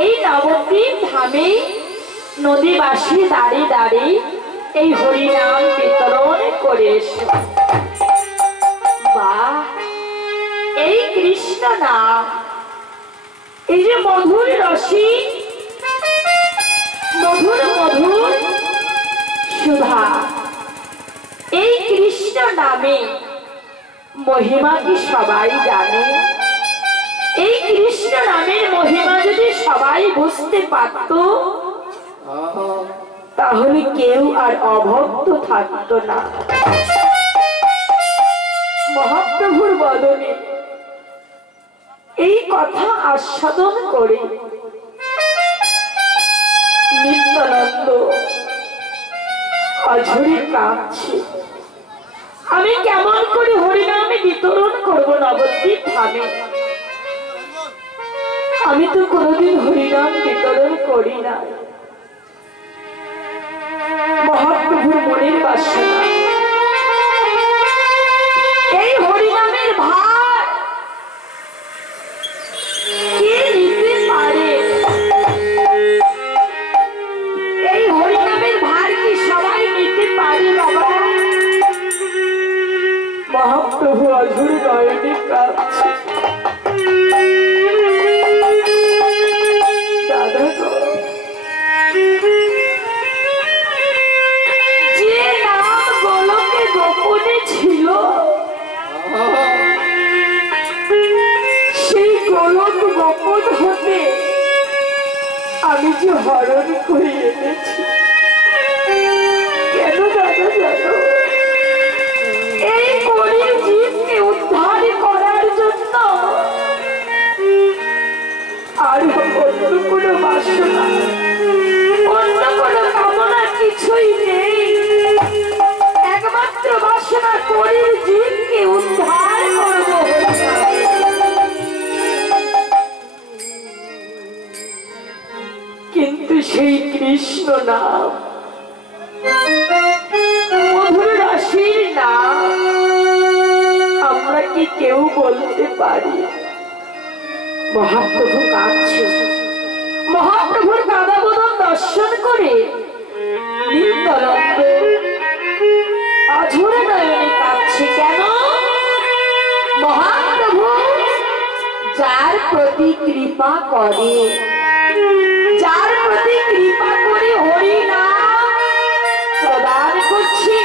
এই নবদ্বীপ ধামে নদীবাসী দাঁড়িয়ে দাঁড়িয়ে এই হরিনাম বিতরণ করে এসো। বাহ, এই কৃষ্ণ নাম, এই যে মধুর রসী, মধুর মধুর সুধা, এই কৃষ্ণ নামে মহিমা কি সবাই জানে? এই কৃষ্ণ নামের মহিমা যদি সবাই বুঝতে পারত তাহলে কেউ আর অভক্ত থাকতো না। মহাপ্রভুর বদনে এই কথা আস্বাদন করে নিত্যানন্দ অঝরে কাঁদছে। আমি কেমন করে হরিনামে বিতরণ করব নবদ্বীপ ধামে? আমি তো কোনোদিন হরিনাম বিতরণ করি না। মহাপ্রভুর মনের বাসনা এই হরিনামের ভার কে নিতে পারে? এই হরিনামের ভার কি সবাই নিতে পারে বাবা? মহাপ্রভু অঝোর নয়নে কাঁদছে। যে নাম গোলকে গোপনে ছিল সেই গোলক গোপন হতে আমি যে হরণ করে এনেছি। কেন দাদা জানো? এই কলির জীবকে উদ্ধার করার জন্য। আর অন্য কোনো বাসনা, অন্য কোনো কামনা কিছুই নেই। একমাত্র বাসনা কলির জীবকে উদ্ধার করব। কিন্তু সেই কৃষ্ণ নাম, মধুর রাশির নাম আমরা কি কেউ বলতে পারি? মহাপ্রভু কাঁদছে। মহাপ্রভুর কাঁদা বদন দর্শন করে নিত্যানন্দ অঝোর নয়নে কাঁদছে। কেন? মহাপ্রভু যার প্রতি কৃপা করে, যার প্রতি কৃপা করে হরিনাম প্রদান করছে,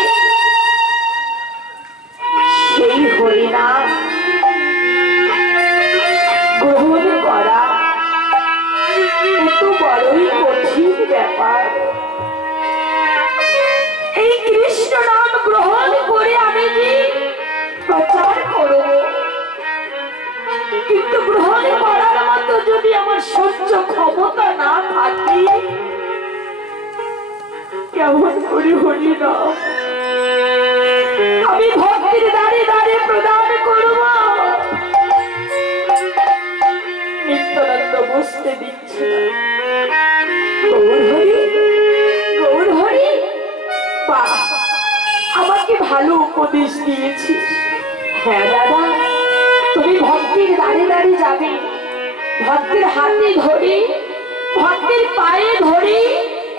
সেই হরিনাম গ্রহণ করা একটু বড়ই কঠিন ব্যাপার। এই কৃষ্ণ নাম গ্রহণ করে আমি যে প্রচার করব, কিন্তু গ্রহণ করার মতো যদি আমার সহ্য ক্ষমতা না থাকে, কেমন করে হরিনাম আমি ভক্তির দ্বারে দ্বারে প্রদান করব? নিত্যানন্দ বুঝতে দিচ্ছে। গৌর হরি, গৌর হরি, বাহ, আমাকে ভালো উপদেশ দিয়েছিস। হ্যাঁ দাদা, তুমি ভক্তির দ্বারে দ্বারে যাবে, ভক্তের হাতে ধরে, ভক্তের পায়ে ধরে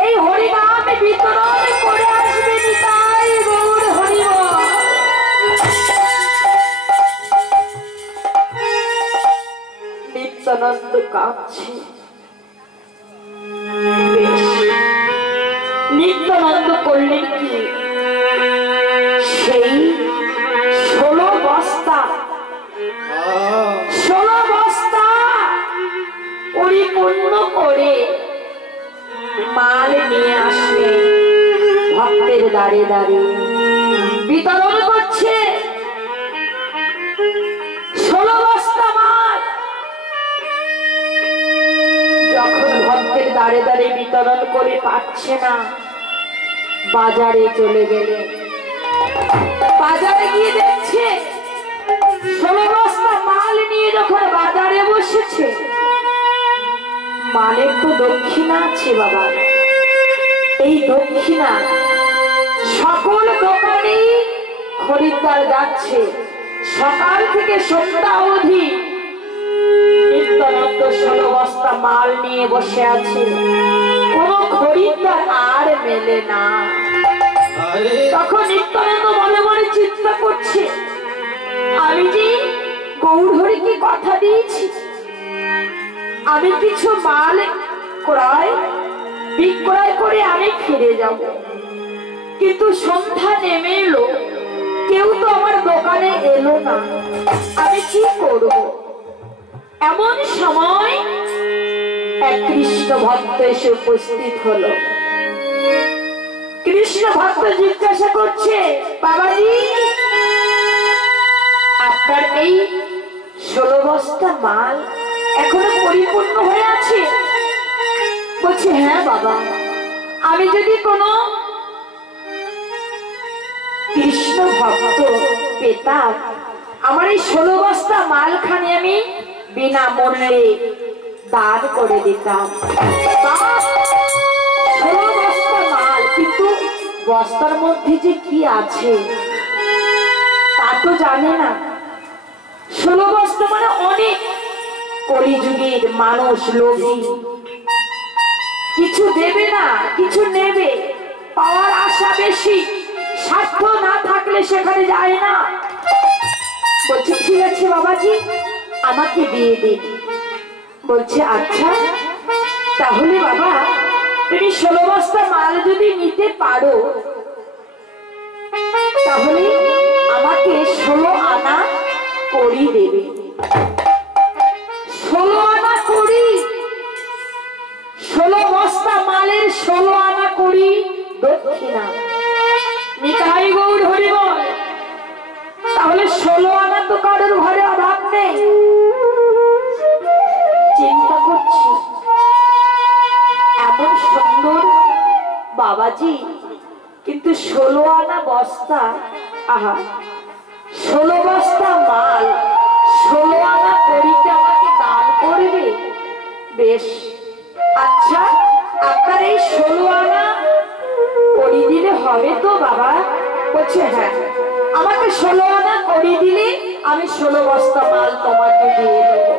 এই হরিনাম বিতরণ করে আসবে। নিতাই গৌর হরি। নিত্যানন্দ কাঁদছে। নিত্যানন্দ করলেন কি? সেই 16 বস্তা পরিপূর্ণ করে মাল নিয়ে আসবে, ভক্তের দ্বারে দ্বারে বিতরণ করছে। 16 বস্তা মাল যখন ভক্তের দ্বারে দ্বারে বিতরণ করে পাচ্ছে না, বাজারে চলে গেলে বাজারে গিয়ে দেখছে 16 বস্তা মাল নিয়ে যখন বাজারে বসেছে, মালের তো দক্ষিণা আছে বাবা। এই দক্ষিণা সকল দোকানেই খরিদ্দার যাচ্ছে, সকাল থেকে সন্ধ্যা অবধি নিত্য নিত্যানন্দ 16 বস্তা মাল নিয়ে বসে আছে, কোন খরিদ্দার আর মেলে না। তখন নিত্যানন্দ মনে মনে চিন্তা করছে, আমি যে গৌরহরিকে কথা দিয়েছি আমি কিছু মাল বিক্রয় করে আমি ফিরে যাব, কিন্তু সন্ধ্যা নেমে এলো, কেউ তো আমার দোকানে এলো না, আমি কি করব? এমন সময় এক কৃষ্ণ ভক্ত এসে উপস্থিত হলো। কৃষ্ণ ভক্ত জিজ্ঞাসা করছে, বাবাজি আপনার এই 16 বস্তা মাল এখনো পরিপূর্ণ হয়ে আছে? বলছে, হ্যাঁ বাবা, আমি যদি কোনো কৃষ্ণ ভক্ত পেতাম আমার এই 16 বস্তা মালখানি আমি বিনামূল্যে দান করে দিতাম। 16 বস্তা মাল, কিন্তু বস্তার মধ্যে যে কি আছে তা তো জানে না। 16 বস্তা মানে অনেক, কলিযুগের মানুষ লোভী, কিছু দেবে না কিছু নেবে, পাওয়ার আশা বেশি, স্বার্থ না থাকলে সেখানে যায় না। বলছে, ঠিক আছে বাবাজি আমাকে দিয়ে দিন। বলছে, আচ্ছা তাহলে বাবা তুমি 16 বস্তা মাল যদি নিতে পারো তাহলে আমাকে 16 আনা কড়ি দেবে। 16 আনা কড়ি, 16 বস্তা মালের 16 আনা কড়ি দক্ষিণা। নিতাই গৌর হরি বল। তাহলে 16 আনা তো কারোর ঘরে অভাব নেই। চিন্তা করছি এমন সুন্দর বাবাজি, কিন্তু 16 আনা বস্তা, আহা 16 বস্তা মাল 16 আনা কড়িতে আমাকে দান করবে? বেশ, আচ্ছা আপনার এই 16 আনা কড়ি দিলে হবে তো বাবা? বলছে, হ্যাঁ আমাকে 16 আনা কড়ি দিলে আমি 16 বস্তা মাল তোমাকে দিয়ে দেবো।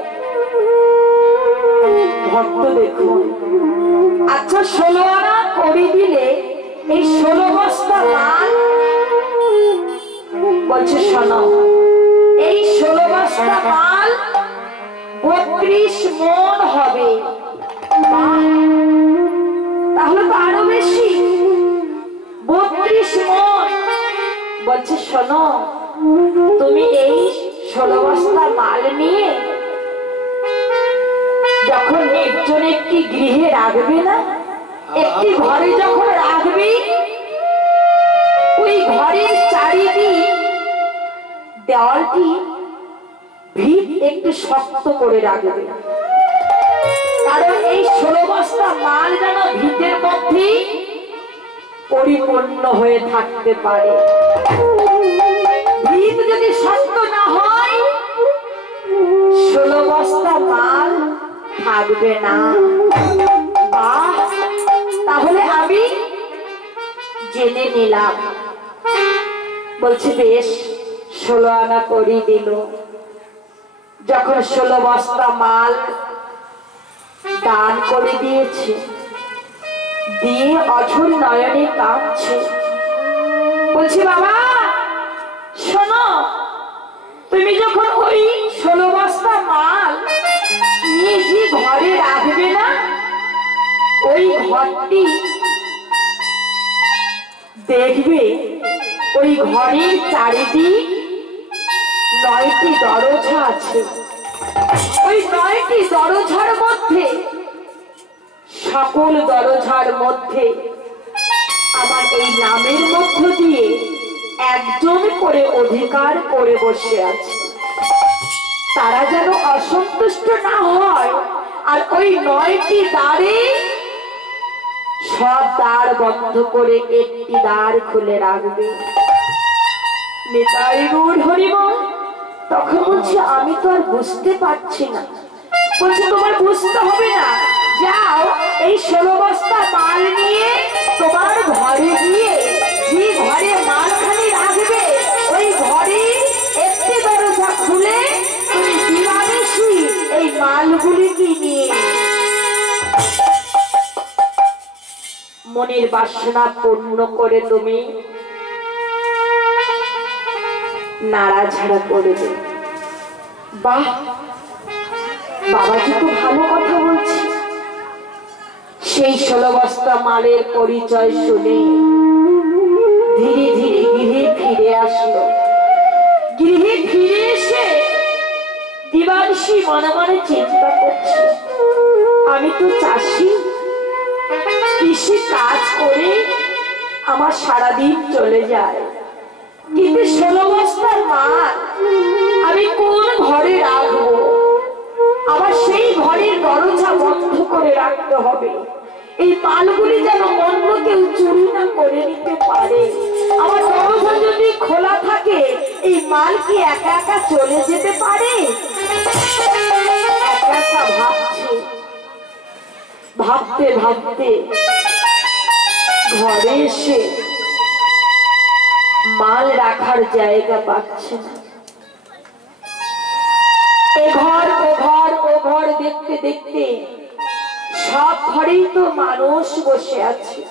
ভক্ত দেখুন, আচ্ছা 16 আনা কড়ি দিলে এই 16 বস্তা মাল, বলছে শোনো এই 16 বস্তা মাল 32 মণ হবে। তাহলে তো আরো বেশি, 32 মণ। বলছে, শোনো তুমি এই 16 বস্তা মাল নিয়ে যখন নির্জন একটি গৃহে রাখবে না, একটি ঘরে যখন রাখবি, ওই ঘরের চারিদিক দেওয়ালটি ভিত একটু শক্ত করে রাখবে, কারণ এই 16 বস্তা মাল যেন ভিতের মধ্যে পরিপূর্ণ হয়ে থাকতে পারে। ভিত যদি শক্ত না হয় 16 বস্তা মাল থাকবে না। তাহলে আমি জেনে নিলাম। বলছি বেশ, 16 আনা করি দিল। যখন 16 বস্তা মাল দান করে দিয়েছে, দিয়ে অঝোর নয়নে কাঁদছে। বলছি, বাবা শোনো, তুমি যখন ওই 16 বস্তা মাল নিয়ে যে ঘরে রাখবে না, ওই ঘরটি দেখবে ওই ঘরের চারিদিক 9টি দরজা আছে। ওই 9টি দরজার মধ্যে, সকল দরজার মধ্যে আমার এই নামের মধ্য দিয়ে একজন করে অধিকার করে বসে আছে। তারা যেন অসন্তুষ্ট না হয়, আর ওই 9টি দ্বারে সব দ্বার বন্ধ করে একটি দ্বার খুলে রাখবে। নিতাই গৌর হরি বল। তখন বলছি, আমি তো আর বুঝতে পারছি না। বলছে, তোমার বুঝতে হবে না, যাও এই 16 বস্তা মাল নিয়ে তোমার ঘরে গিয়ে যে ঘরে মালখানি রাখবে, ওই ঘরে একটি দরজা খুলে তুমি দিবানিশি এই মালগুলি নিয়ে মনের বাসনা পূর্ণ করে তুমি নাড়াঝাড়া করবে। বাহ, বাবাজি তো ভালো কথা বলছে। সেই 16 বস্তা মালের পরিচয় শুনে ধীরে ধীরে গৃহে ফিরে আসলো। গৃহে ফিরে এসে দিবানিশি মনে মনে চিন্তা করছে, আমি তো চাষি, কৃষি কাজ করে আমার সারাদিন চলে যায়, কিন্তু 16 বস্তার মাল আমি কোন ঘরে রাখবো? আবার সেই ঘরের দরজা বন্ধ করে রাখতে হবে। এই মালগুলি যেন অন্য কেউ চুরি না করে নিতে পারে। আমার দরজা যদি খোলা থাকে, এই মাল কি একা একা চলে যেতে পারে? একা একা ভাবছে, ভাবতে ভাবতে ঘরে এসে মাল রাখার জায়গা পাচ্ছে না। এ ঘর ও ঘর ও ঘর দেখতে দেখতে সব ঘরেই তো মানুষ বসে আছে,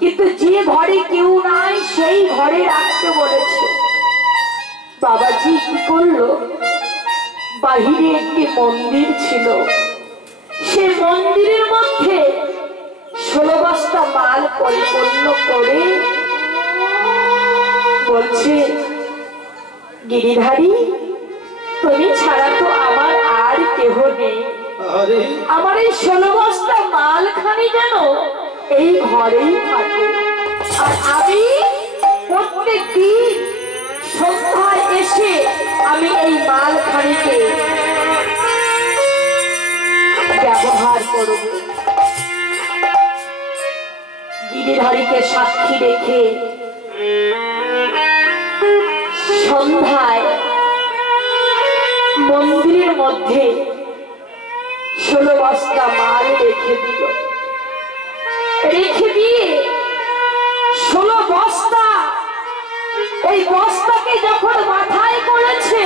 কিন্তু যে ঘরে কেউ নাই সেই ঘরে রাখতে বলেছে। বাবাজি কি করলো, বাহিরে একটি মন্দির ছিল, সে মন্দিরের মধ্যে 16 বস্তা মাল পরিপূর্ণ করে বলছে, গিরিধারী, তুমি ছাড়া তো আমার আর কেহ নেই। আমার এই 16 বস্তা মালখানি যেন এই ঘরেই থাকে, আর আমি প্রত্যেক দিন সন্ধ্যায় এসে আমি এই মালখানিকে ব্যবহার করব। গিরিধারীকে সাক্ষী রেখে সন্ধ্যায় মন্দিরের মধ্যে 16 বস্তা মাল রেখে দিল। রেখে দিয়ে 16 বস্তা, ওই বস্তাকে যখন মাথায় করেছে,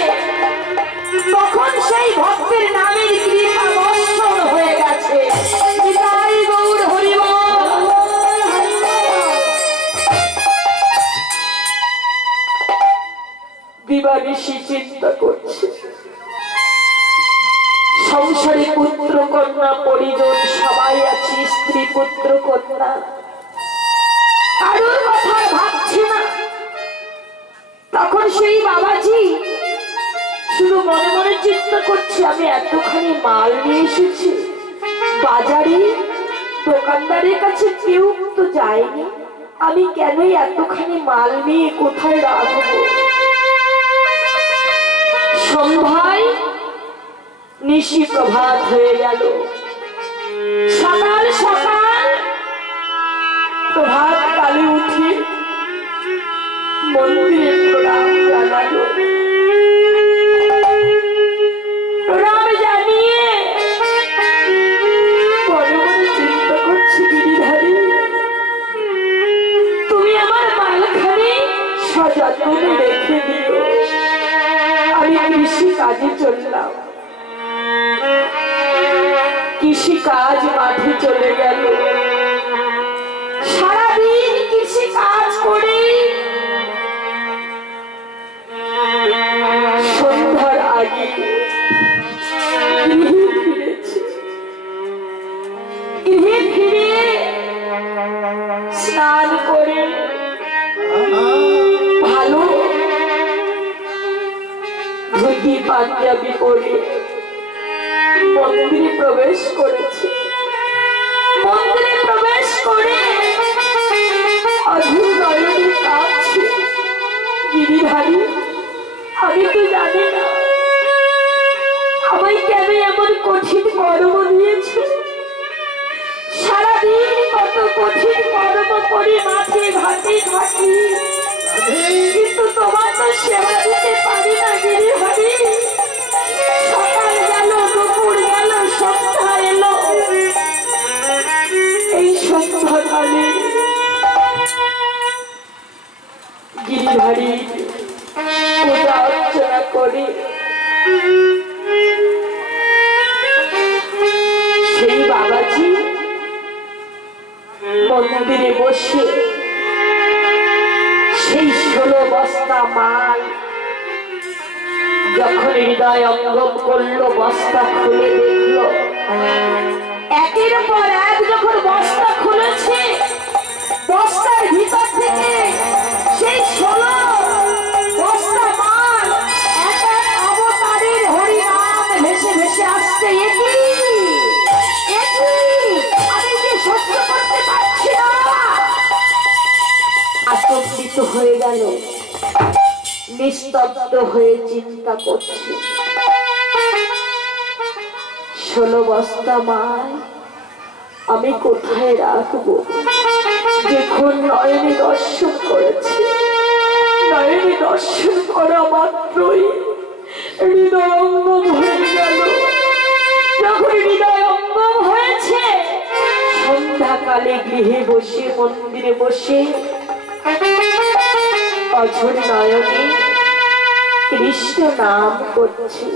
তখন সেই ভক্তের নামের কৃপা বর্ষণ হয়ে গেছে। নিতাই গৌর হরি বল। দিবানিশি চিন্তা করছে, সংসারে পুত্র কন্যা পরিজন সবাই আছে, স্ত্রী পুত্র কন্যা, কারোর কথা ভাবছে না। তখন সেই বাবাজি শুধু মনে মনে চিন্তা করছে, আমি এতখানি মাল নিয়ে এসেছি, বাজারে দোকানদারের কাছে কেউ তো যায়নি, আমি কেন এতখানি মাল নিয়ে কোথায় রাখবো? সন্ধ্যায় নিশি প্রভাত হয়ে গেল। সকাল সকাল প্রভাত কালে উঠে মন্দিরে প্রণাম জানালো। প্রণাম জানিয়ে মনে মনে চিন্তা করছি, গিরিধারী, তুমি আমার মালখানি সযত্নে রেখে দিও। আমি কৃষি কাজে চললাম। কৃষি কাজ মাঠে চলে গেল। সারাদিন কৃষি কাজ করে সন্ধ্যার আগে গৃহে ফিরেছে। গৃহে ফিরে স্নান করে ভালো ধুতি পাঞ্জাবি পরে মন্দিরে প্রবেশ করেছে। মন্দিরে প্রবেশ করে অধীর নয়নে কাঁদছে, গিরিধারী, আমি তো জানি না আমায় কেন এমন কঠিন কর্ম দিয়েছে। সারাদিন কত কঠিন কর্ম করে মাঠে ঘাটে থাকি, কিন্তু তোমার তো সেবা দিতে পারি না গিরিধারী। সকাল গেল, দুপুর গেল, সন্ধ্যা এলো, এই সন্ধ্যাকালে গিরিধারী পূজা অর্চনা করে মন্দিরে বসে সেই 16 বস্তা মাল যখন হৃদয় অঙ্গম করলো, বস্তা খুলে দেখলো, একের পর এক যখন বস্তা খুলেছে, বস্তার ভিতর থেকে সেই 16 বস্তা মাল এক এক অবতারের হরিনাম ভেসে ভেসে আসছে। আমি যে সহ্য করতে পারছি না, আতঙ্কিত হয়ে গেল, নিস্তব্ধ হয়ে চিন্তা করছে, 16 বস্তা মাল আমি কোথায় রাখবো? যখন নয়নে দর্শন করেছি, নয়নে দর্শন করা মাত্রই হৃদয় অঙ্গম হয়ে গেল। যখন হৃদয় অঙ্গম হয়েছে, সন্ধ্যাকালে গৃহে বসে, মন্দিরে বসে অঝোর নয়নে কৃষ্ণ নাম করছে।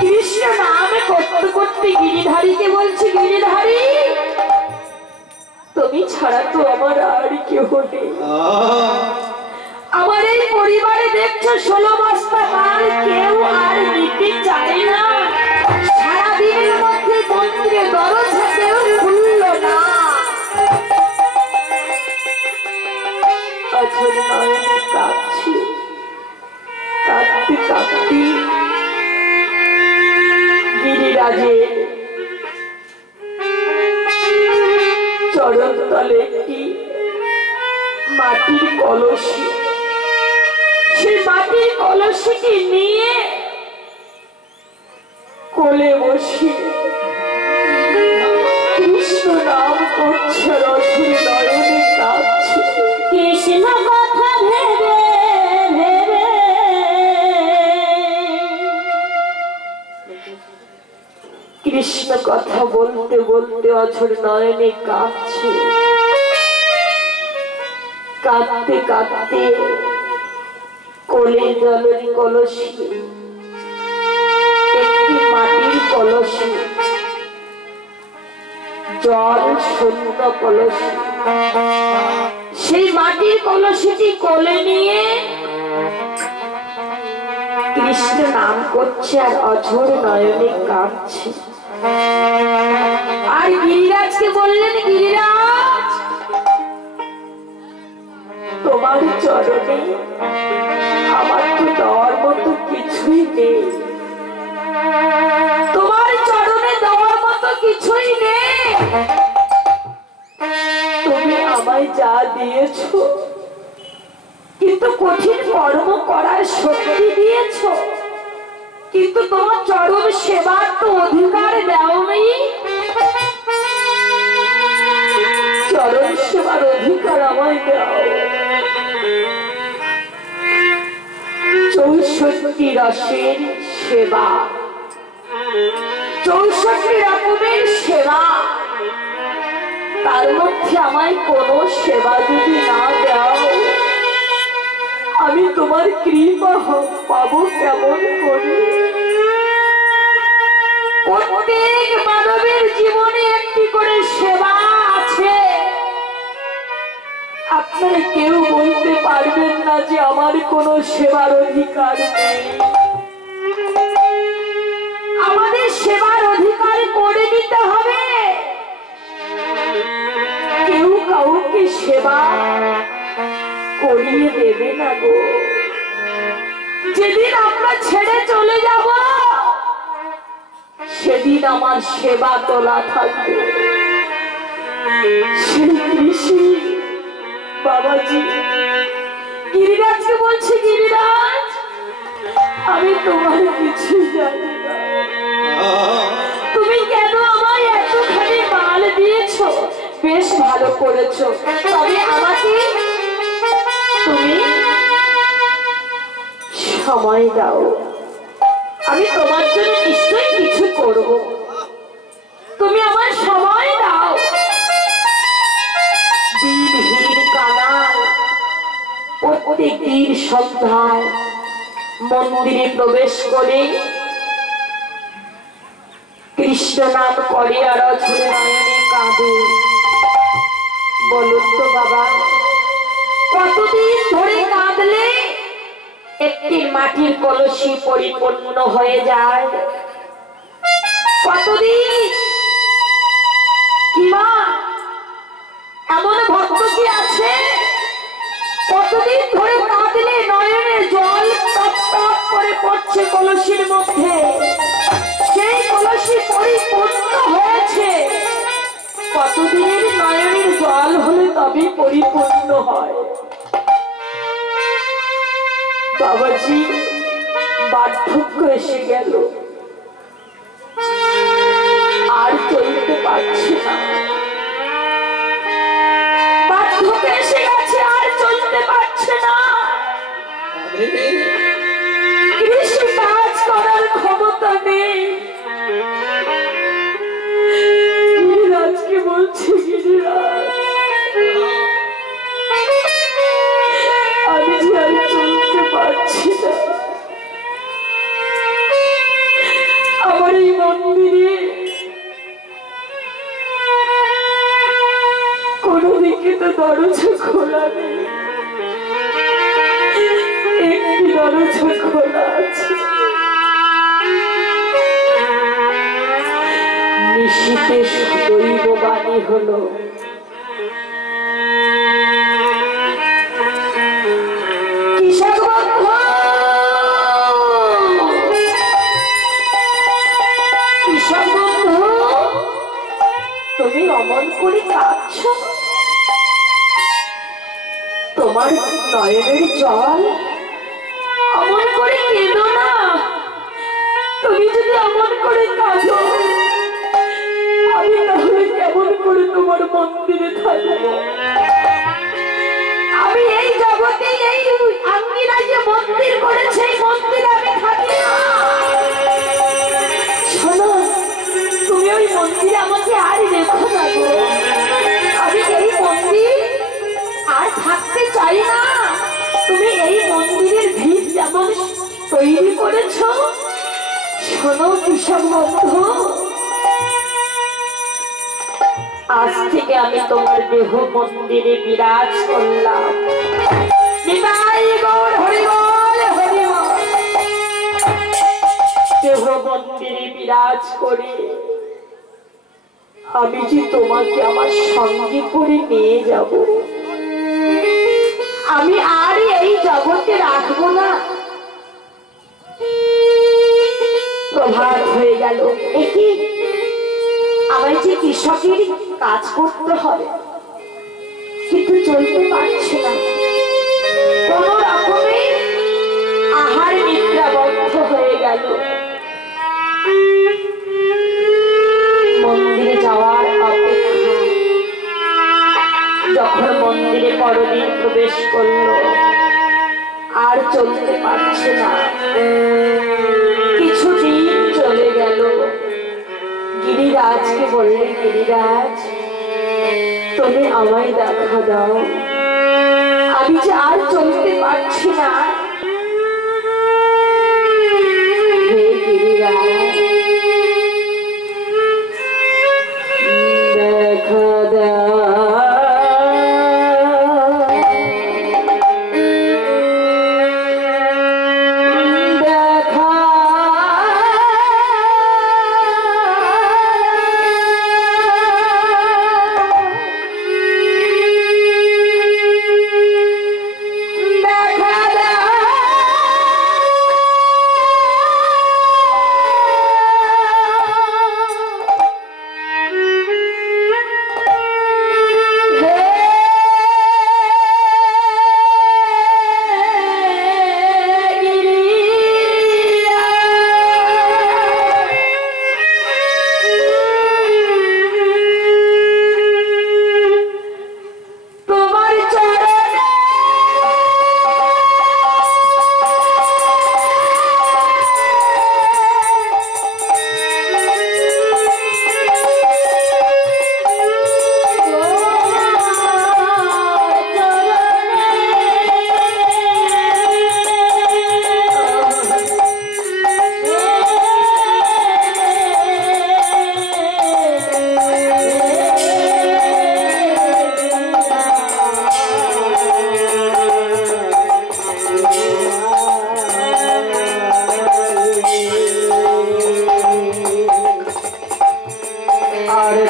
কৃষ্ণ নাম করতে করতে গিরিধারীকে বলছে, গিরিধারী তুমি ছাড়া তো আমার আর কেউ নেই। আমার এই পরিবারে দেখছো 16 বস্তা মাল কেউ আর নিতে চায় না। সারাদিনের মধ্যে মন্দিরে দরজা কেউ খুলল না। অঝোর নয়নে কাঁদছি, কাঁদতে কাঁদতে গিরিরাজের চরণ তলে একটি মাটির কলসি, সেই মাটির কলসিটি নিয়ে কোলে বসিয়ে কৃষ্ণ নাম করছে, অঝোর নয়নে কাঁদছে। কৃষ্ণ কথা ভেবে ভেবে কৃষ্ণ কথা বলতে বলতে অঝোর নয়নে কাঁদছে। কাঁদতে কাঁদতে কোলে জলের কলসি, একটি মাটির কলসি, জল শূন্য কলসি, সেই মাটির কলসিটি কোলে নিয়ে কৃষ্ণ নাম করছে আর অঝোর নয়নে কাঁদছে। আর গিরিরাজকে বললেন, গিরিরাজ তোমার চরণে আমার তো দেওয়ার মতো কিছুই নেই, তোমার চরণে দেওয়ার মতো কিছুই নেই। তুমি আমায় যা দিয়েছো, কিন্তু কঠিন কর্ম করার শক্তি দিয়েছো, কিন্তু তোমার চরণ সেবার তো অধিকার দাওনি। চরণ সেবার অধিকার আমায় দাও। 64 রসের সেবা, 64 রকমের সেবা, তার মধ্যে আমায় কোনো সেবা যদি না দাও, আমি তোমার কৃপা পাবো কেমন করে? প্রত্যেক মানবের জীবনে একটি করে সেবা আছে। আপনারা কেউ বলতে পারবেন না যে আমার কোনো সেবার অধিকার নেই। আমাদের সেবার অধিকার করে দিতে হবে। কেউ কাউকে সেবা করিয়ে দেবে না গো। যেদিন আমরা ছেড়ে চলে যাব, সেদিন আমার সেবা তোলা থাকবে। সেই কৃষি বাবাজি গিরিরাজকে বলছে, গিরিরাজ আমি তোমার কিছু জানি না, তুমি কেন আমায় এতখানি মাল দিয়েছো? বেশ ভালো করেছো, তবে আমাকে তুমি সময় দাও, আমি তোমার জন্য নিশ্চয়ই কিছু করব, তুমি আমার সময় দাও। দিনহীন কানায় প্রত্যেক দিন সন্ধ্যায় মন্দিরে প্রবেশ করে কৃষ্ণ নাম করে আর অঝোর নয়নে কাঁদে। মাটির কলসি পরিপূর্ণ হয়ে যায়। কতদিন কি মা এমন ভক্ত কি আছে কতদিন ধরে কাঁদলে নয়নের জল টপ টপ করে পড়ছে কলসির মধ্যে, সেই কলসি পরিপূর্ণ হয়েছে। কতদিনের নয়নের জল হলে তবে পরিপূর্ণ হয়। বাবাজি বার্ধক্য এসে গেল, আর চলতে পারছে না। বার্ধক্য এসে গেছে, আর চলতে পারছে না। কৃষি কাজ করার ক্ষমতা নেই। গিরিরাজকে বলছে, গিরিরাজ আমি যে আর চলতে পারছি না। আমার এই মন্দিরে কোনো দিকে তো দরজা খোলা নেই, একটি দরজা খোলা আছে। নিশীথে দৈব বাণী হলো, কৃষক বন্ধু তুমি অমন করে কাঁদছ, তোমার নয়নের জল অমন করে কেঁদো না। তুমি যদি অমন করে কাঁদো আমি তাহলে কেমন করে তোমার মন্দিরে থাকবো? আমি এই জগতে এই আঙ্গিনা যে মন্দির করেছে এই মন্দিরে আমি থাকি না। শোনো, তুমি ওই মন্দিরে আমাকে আর রেখো না গো। আমি এই মন্দির আর থাকতে চাই না। তুমি এই মন্দিরের ভিত যেমন তৈরি করেছ, শোনো কৃষক বন্ধু, আজ থেকে আমি তোমার দেহ মন্দিরে বিরাজ করলাম। দেহ মন্দিরে বিরাজ করে আমি যে তোমাকে আমার সঙ্গে করে নিয়ে যাব। আমি আর এই জগতে রাখবো না। প্রভাত হয়ে গেল, একই আমায় যে কৃষকের কাজ করতে হবে, কিন্তু চলতে পারছে না। কোন রকমে আহার নিদ্রা বন্ধ হয়ে গেল। মন্দিরে যাওয়ার অপেক্ষা। যখন মন্দিরে পরদিন প্রবেশ করলো, আর চলতে পারছে না। কিছুদিন চলে গেল। গিরিরাজকে বললেন, গিরিরাজ তুমি আমায় দেখা দাও, আমি যে আর চলতে পারছি না। হে গিরিরাজ দেখা দাও।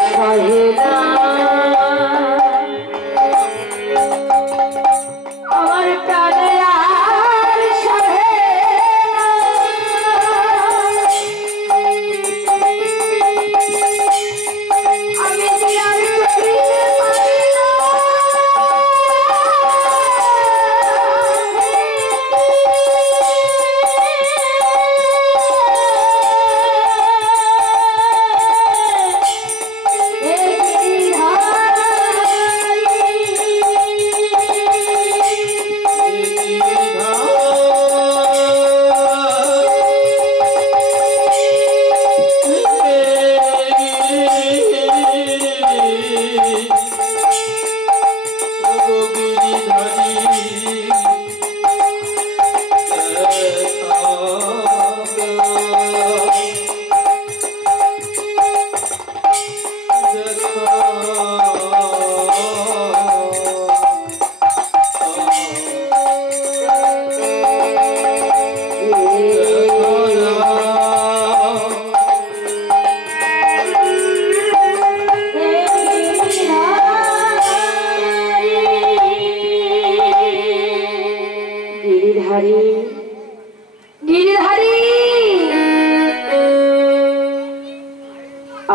সহে না আমার প্রাণে আর সহে না আমি যে আর চলিতে পারি না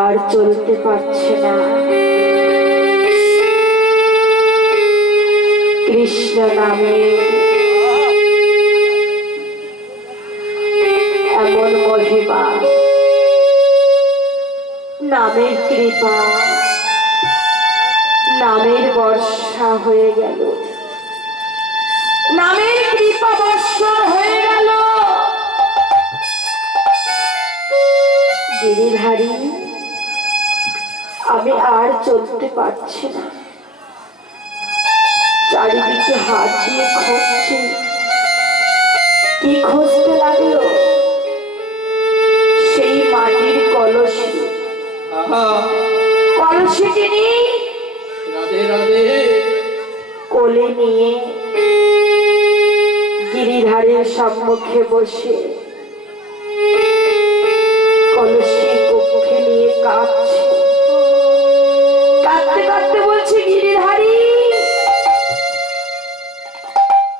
আর চলতে পারছে না কৃষ্ণ নামে এমন মহিমা নামের কৃপা নামের বর্ষা হয়ে গেল নামের কৃপা বর্ষণ হয়ে গেল গিরিধারী আমি আর চলতে পারছি না চারিদিকে হাত দিয়ে খুঁজছি কি খুঁজতে লাগলো সেই মাটির কলসি কলসিটি কোলে নিয়ে গিরিধারের সম্মুখে বসে কলসি কক্ষে নিয়ে কাঁদছে কাঁদতে কাঁদতে বলছে গিরিধারী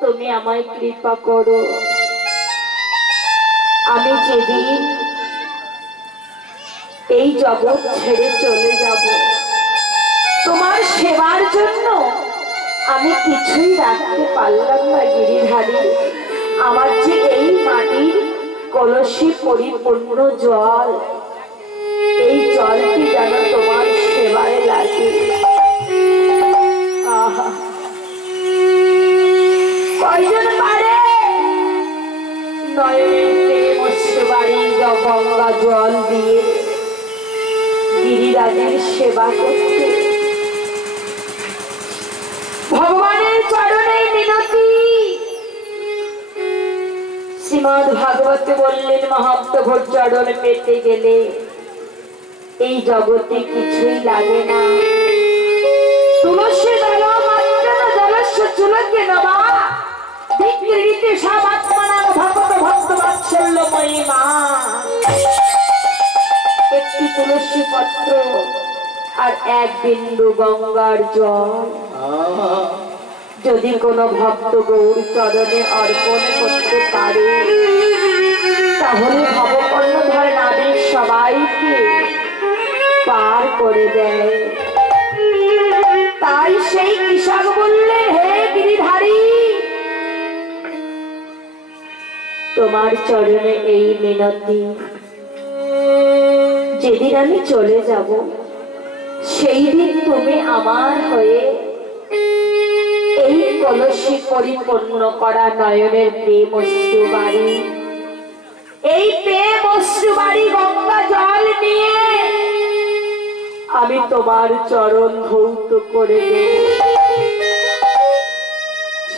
তুমি আমায় কৃপা করো আমি যেদিন এই জগৎ ছেড়ে চলে যাব তোমার সেবার জন্য আমি কিছুই রাখতে পারলাম না গিরিধারী আমার যে এই মাটির কলসি পরিপূর্ণ জল এই জলটি যেন তোমার সেবায় লাগে কয়জন পারে গঙ্গা জল দিয়ে গিরিরাজের সেবা করতে ভগবানের চরণে মিনতি শ্রীমদ ভাগবতে বললেন মহাপ্রভুর চরণ পেতে গেলে এই জগতে কিছুই লাগে না তুলসী দল মাত্র জলস্য চুলকে নবা বিক্রীতে সাবাত্মনাং ভগত ভক্ত বাৎসল্যময়ী মা একটি তুলসী পত্র আর এক বিন্দু গঙ্গার জল যদি কোনো ভক্ত গৌর চরণে অর্পণ করতে পারে তাহলে ভবকর্ণধর নাদের সবাইকে পার করে দেয় তাই সেই কৃষক বললেন হে গিরিধারী তোমার চরণে এই মিনতি যেদিন আমি চলে যাব সেই দিন তুমি আমার হয়ে এই কলসি পরিপূর্ণ করা নয়নের প্রেম অশ্রু বাড়ি এই প্রেম অশ্রু বাড়ি গঙ্গা জল নিয়ে আমি তোমার চরণ ধৌত করে দেব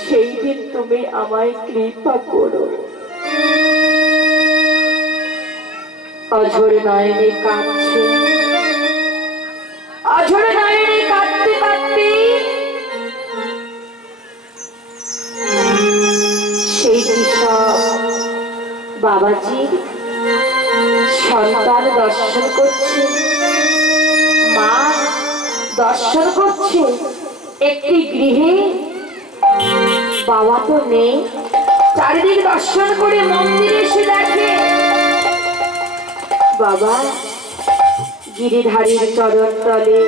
সেই দিন তুমি আমায় কৃপা করো অঝোর নয়নে কাঁদছে অঝোর নয়নে কাঁদতে কাঁদতে সেই কৃষক বাবাজির সন্তান দর্শন করছে মা দর্শন করছে একটি গৃহে, বাবা তো নেই। চারিদিক দর্শন করে মন্দিরে এসে দেখে বাবা গিরিধারীর চরণ তলে।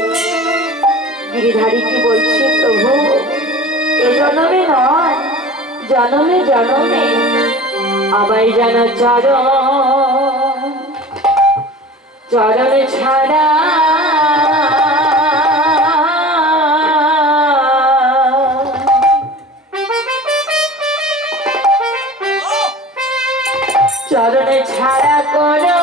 গিরিধারী কি বলছে, প্রভু এ জন্মে নয়, জন্মে জন্মে আমায় যেন চরণ ছাড়া চরণ ছাড়া করো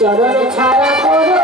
চরণ ছাড়া করো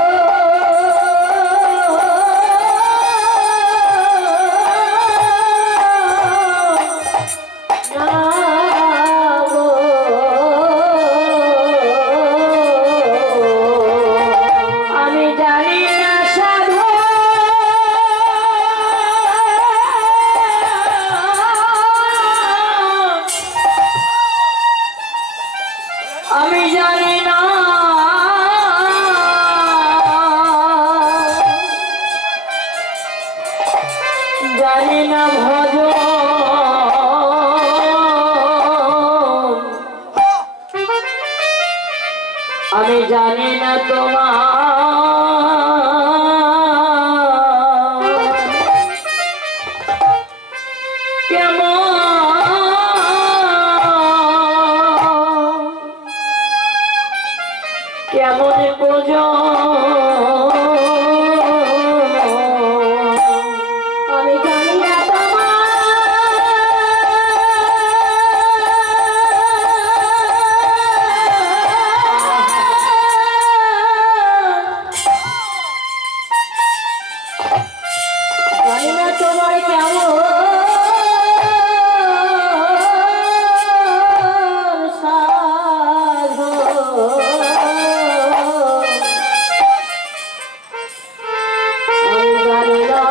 জানি না ভজ আমি জানি না তোমার কেমন কেমন পুজো আমি জানি না তোমার কেমন সাধো আমি জানি না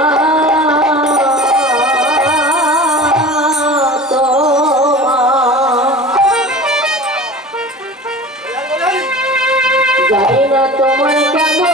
জানি না তোমার কেমন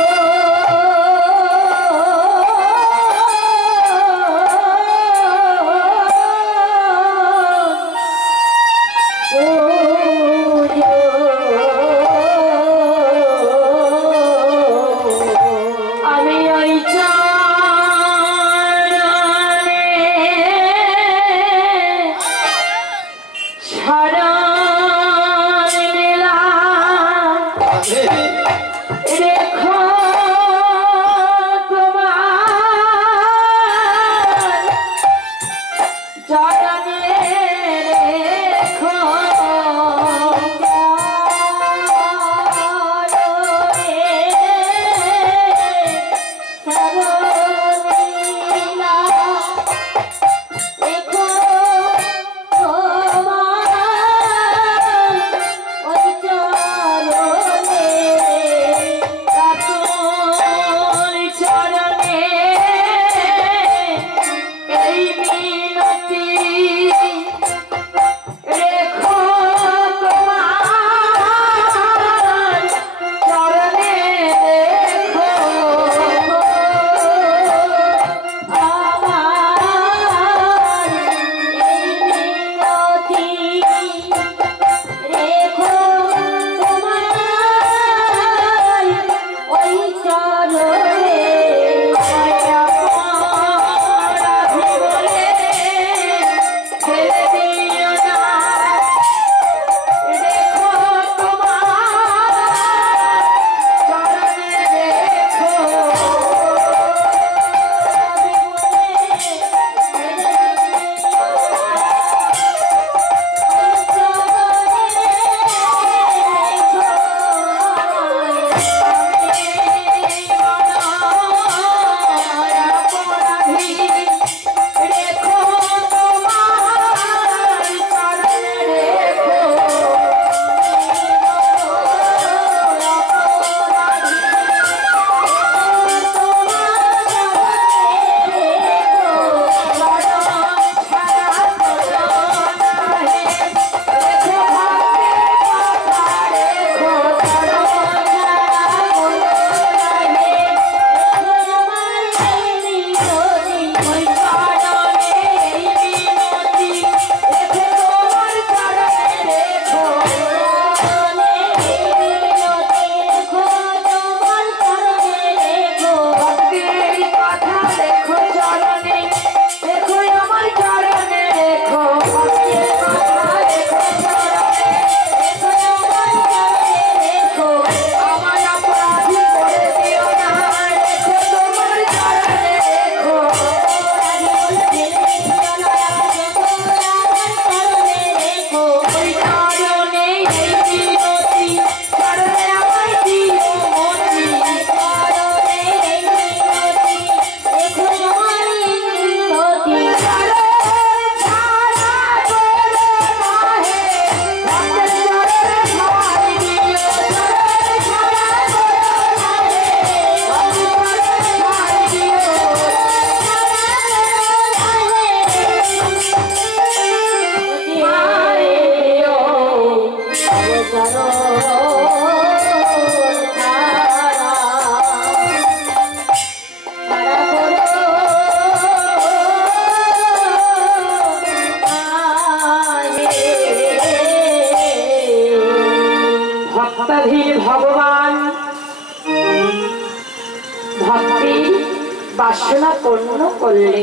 বাসনা পূর্ণ করলে,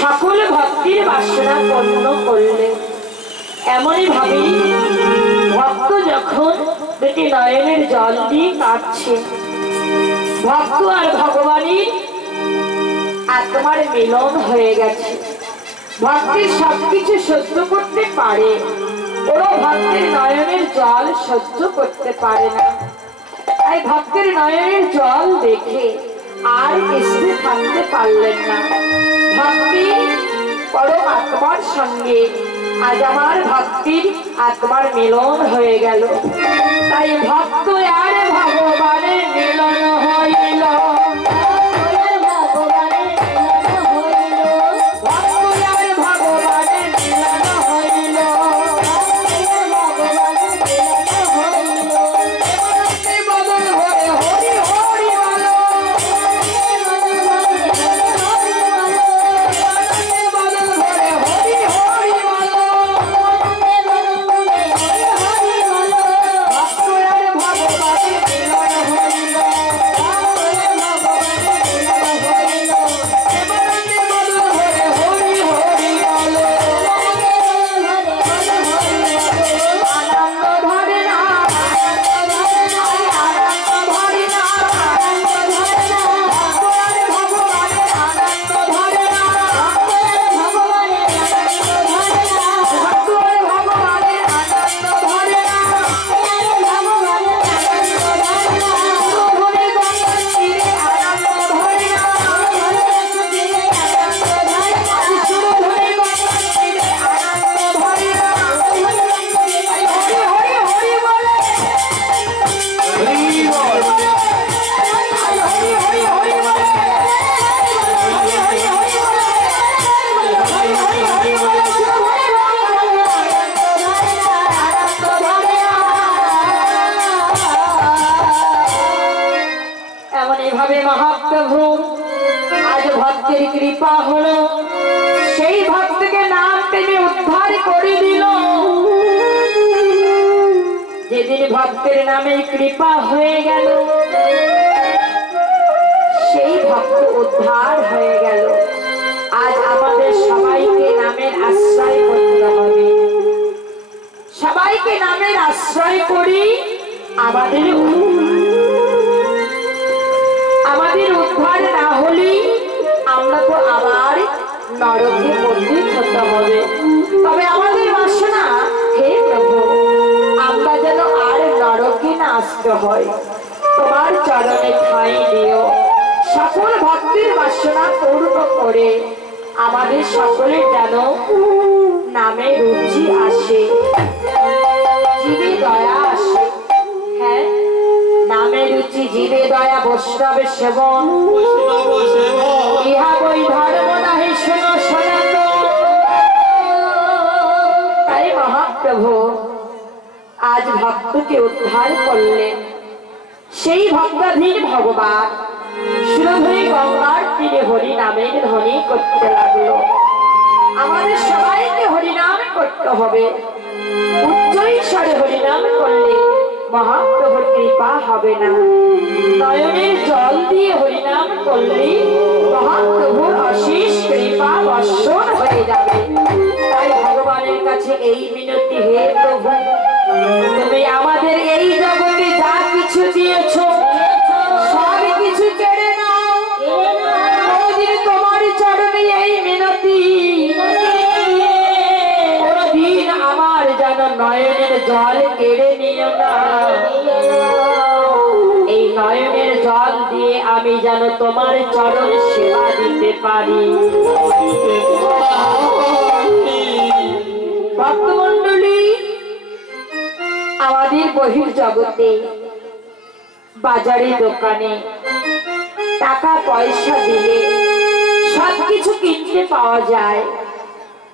সকল ভক্তির বাসনা পূর্ণ করলে। এমনই ভাবে ভক্ত যখন দুটি নয়নের জল দিয়ে কাঁদছে, ভক্ত আর ভগবানের আত্মার মিলন হয়ে গেছে। ভক্তের সবকিছু সহ্য করতে পারে, ওরা ভক্তের নয়নের জল সহ্য করতে পারে না। তাই ভক্তের নয়নের জল দেখে আর স্থির থাকতে পারলেন না। ভক্তি পরম আত্মার সঙ্গে আজ আমার ভক্তির আত্মার মিলন হয়ে গেল। তাই ভক্ত আর ভগবানের মিলন হইল। মহাপ্রভু আজ ভক্তের কৃপা হলো, সেই ভক্তকে নাম তিনি উদ্ধার করে দিল। যেদিন ভক্তের নামে কৃপা হয়ে গেল, সেই ভক্ত উদ্ধার হয়ে গেল। আজ আমাদের সবাইকে নামের আশ্রয় করতে হবে। সবাইকে নামের আশ্রয় করি, আমাদের উদ্ধার না হলে আমরা তো আবার নরকে পতিত হতে হবে। তবে আমাদের বাসনা, হে প্রভু, আমরা যেন আর নরকে না আসতে হয়। তোমার চরণে ঠাঁই দিও। সকল ভক্তির বাসনা পূর্ণ করে আমাদের সকলের যেন নামে রুচি আসে, জীবে দয়া আসে। হ্যাঁ, নামে রুচি, জীবে দয়া, বৈষ্ণবের সেবন, ইহা বই ধর্ম নাহি শোনো সনাতন। তাই মহাপ্রভু আজ ভক্তকে উদ্ধার করলেন। সেই ভক্তাধীন ভগবান সুরভূমি গঙ্গার তীরে হরি নামের ধ্বনি করতে লাগলো। আমাদের সবাইকে হরিনাম করতে হবে। উচ্চ ঈশ্বরে হরিনাম করলে মহাপ্রভুর কৃপা হবে না। নয়নের জল দিয়ে হরিনাম করলে মহাপ্রভুর অশেষ কৃপা বর্ষণ হয়ে যাবে। তাই ভগবানের কাছে এই মিনতি, হে প্রভু, তুমি আমাদের এই জগতে যা কিছু দিয়েছ সব কিছু কেড়ে নাও। কোনদিন তোমার চরণে এই মিনতি, কোনদিন আমার যেন নয়নের জল কেড়ে নিও না। এই নয়নের জল দিয়ে আমি যেন তোমার চরণ সেবা দিতে পারি। ভক্তমণ্ডলী, আমাদের বহির জগতে বাজারে দোকানে টাকা পয়সা দিলে সবকিছু কিনতে পাওয়া যায়,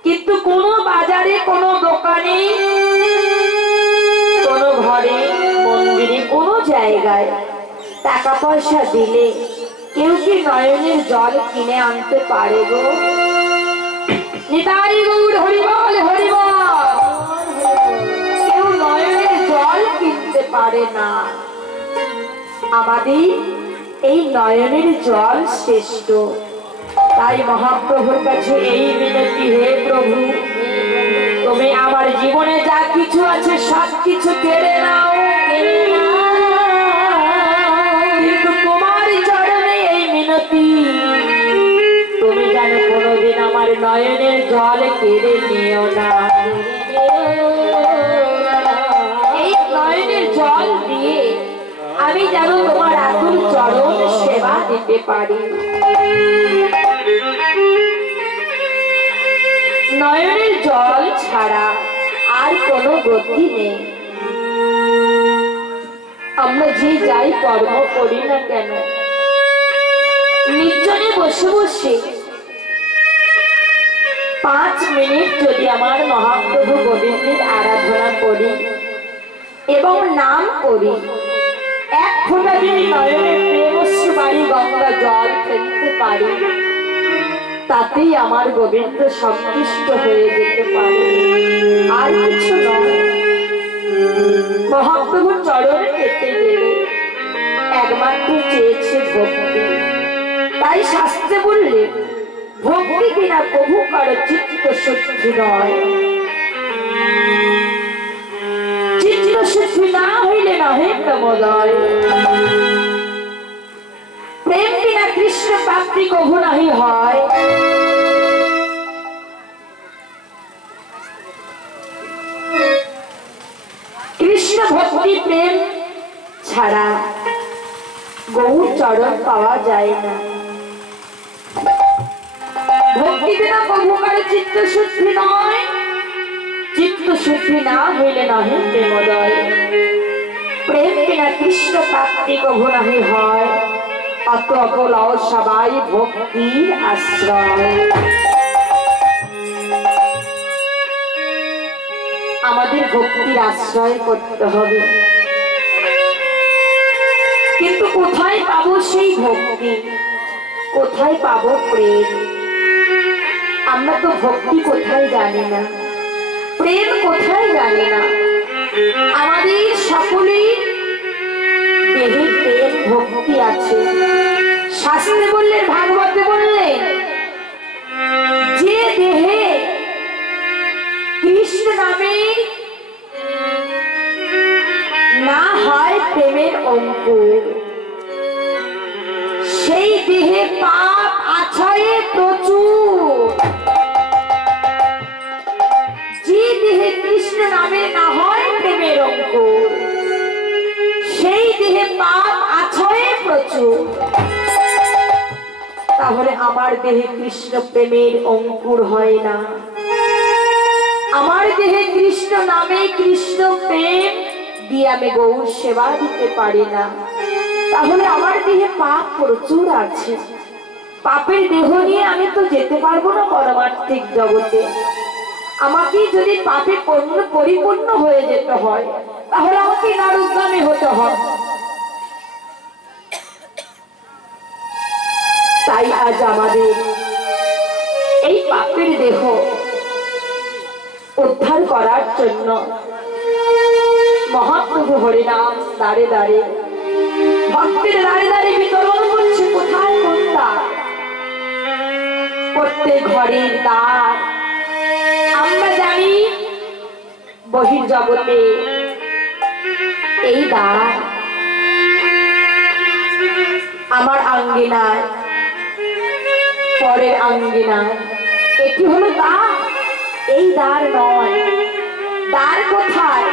কিন্তু কোনো বাজারে, কোনো দোকানে, কোনো ঘরে, মন্দিরে, কোনো জায়গায় টাকা পয়সা দিলে কেউ কি নয়নের জল কিনে আনতে পারে গো? নিতাই গৌর হরিবল হরিবল। কেউ নয়নের জল কিনতে পারে না। আমাদের এই নয়নের জল শ্রেষ্ঠ। তাই মহাপ্রভুর কাছে এই মিনতি, হে প্রভু, তুমি আমার জীবনে যা কিছু আছে সব কিছু কেড়ে নাও, কিন্তু তোমার চরণে এই মিনতি, তুমি যেন কোনোদিন আমার নয়নের জল কেড়ে নিও না। এই নয়নের জল দিয়ে আমি যেন তোমার আকুল চরণ সেবা দিতে পারি। নয়নের জল ছাড়া আর কোনো গতি নেই। আমরা যে যাই কর্ম করি না কেন, নির্জনে বসে বসে 5 মিনিট যদি আমার মহাপ্রভু গোবিন্দের আরাধনা করি এবং নাম করি, 1 ফোঁটা যদি নয়নের প্রেমস্বী বাড়ি গঙ্গা জল ফেলতে পারি, তাতেই আমার গোবিন্দ সন্তুষ্ট হয়ে যেতে পারে, আর কিছু নয়। মহাপ্রভুর চরণে পেতে গেলে একমাত্র চেয়েছে ভক্তি। তাই শাস্ত্রে বললে, ভক্তি বিনা প্রভু কারো চিত্ত শুদ্ধি নয়। চিত্ত শুদ্ধি না হইলে নহে প্রমোদয়। প্রেম বিনা কৃষ্ণ প্রাপ্তি কভু নাহি হয়। কৃষ্ণ ভক্তি প্রেম ছাড়া গৌর চরণ পাওয়া যায় না। ভক্তি বিনা কভু কারো চিত্ত শুদ্ধি নয়। চিত্ত শুদ্ধি না হইলে নহে প্রেমোদয়। প্রেম বিনা কৃষ্ণ প্রাপ্তি কভু নাহি হয়। অত অপলাও সবাই ভক্তির আশ্রয়। আমাদের ভক্তির আশ্রয় করতে হবে, কিন্তু কোথায় পাবো সেই ভক্তি, কোথায় পাবো প্রেম? আমরা তো ভক্তি কোথায় জানি না, প্রেম কোথায় জানি না। আমাদের সকলের দেহে প্রেম ভক্তি আছে। শাস্ত্রে বললেন, ভাগবতে বললেন, যে দেহে কৃষ্ণ নামে না হয় প্রেমের অঙ্কুর, সেই দেহে পাপ আছয়ে প্রচুর। যে দেহে কৃষ্ণ নামে না হয় প্রেমের অঙ্কুর, সেই দেহে পাপ আছয়ে প্রচুর। তাহলে আমার দেহে কৃষ্ণ প্রেমের অঙ্কুর হয় না। আমার দেহে কৃষ্ণ নামে কৃষ্ণ প্রেম দিয়ে আমি গৌর সেবা দিতে পারি না। তাহলে আমার দেহে পাপ প্রচুর আছে। পাপের দেহ নিয়ে আমি তো যেতে পারবো না পরমার্থিক জগতে। আমাকে যদি পাপে পরিপূর্ণ হয়ে যেতে হয়, তাহলে আমাকে নরকগামী হতে হয়। তাই আজ আমাদের এই পাপের দেহ উদ্ধার করার জন্য মহাপ্রভু হরিনাম দাঁড়ে দাঁড়ে ভক্তের দাঁড়ে দাঁড়ে বিতরণ করছে। কোথায় কোন দ্বার? প্রত্যেক ঘরের দ্বার। আমরা জানি বহির্জগতে এই দ্বার, আমার আঙ্গিনায়, পরের আঙ্গিনায়, এটি হলো দ্বার। এই দ্বার নয়। দ্বার কোথায়?